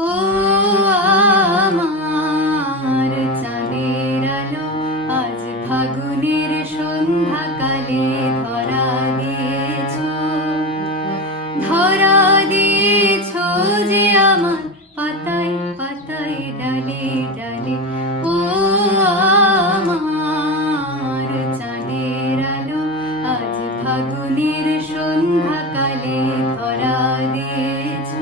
ও আমার চাঁদের আলো, আজ ফাগুনের সন্ধ্যাকালে ধরা দিয়েছ, ধরা দিয়েছ যে আমার পাতায় পাতায় ডালে ডালে। ও আমার চাঁদের আলো, আজ ফাগুনের সন্ধ্যাকালে ধরা দিয়েছ,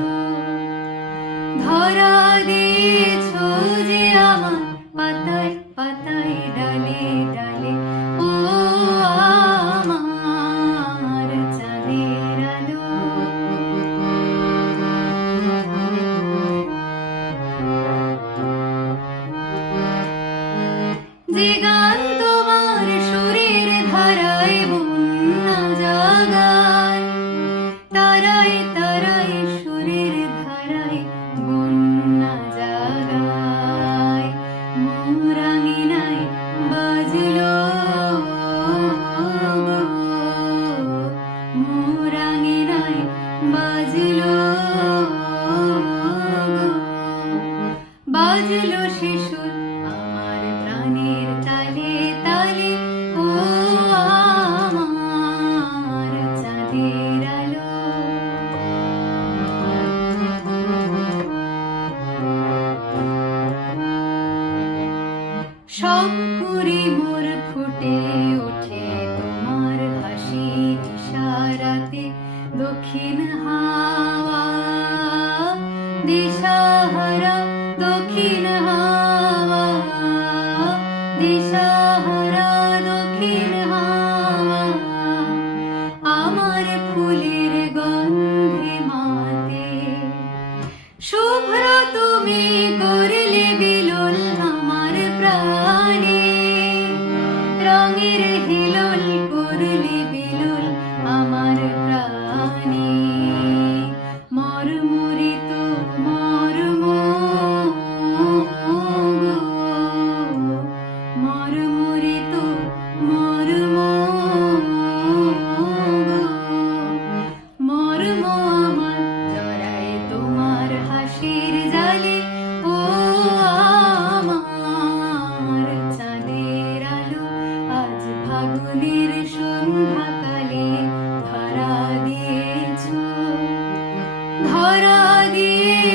ধরা দিয়েছ যে আমার পাতায় পাতায় ডালে ডালে। ও আমার চাঁদের আলো। যে গান তোমার সুরের ধারায় বন্যা জাগায়, তারায় তারায় সুরের ধারায় বন্যা জাগায়। মোরাঙিনায় বাজলো গো, মোরাঙিনায় বাজলো গো, বাজলো শিশুর আমার প্রাণের তালে তালে। ও আমার চাঁদের আলো। সব কুড়ি মোর ফুটে ওঠে তোমার হাসির ইশারাতে, দক্ষিণ হাওয়া দিশাহারা, দক্ষিণ হাওয়া দিশাহারা, দক্ষিণ হাওয়া আমার ফুলের গন্ধে মাতে। শুভ্র তুমি করলে বিলোল আমার প্রাণে, রঙের হিলোল করলে বিলোল আমার প্রাণে। মর্মরিত মর্ম গো, মর্মরিত মর্ম গো, মর্ম আমার জড়ায় তোমার হাসির জালে। ও আমার চাঁদের আলো, আজ ফাগুনের সন্ধ্যাকালে ধরা দিয়েছ, ধরা দিয়ে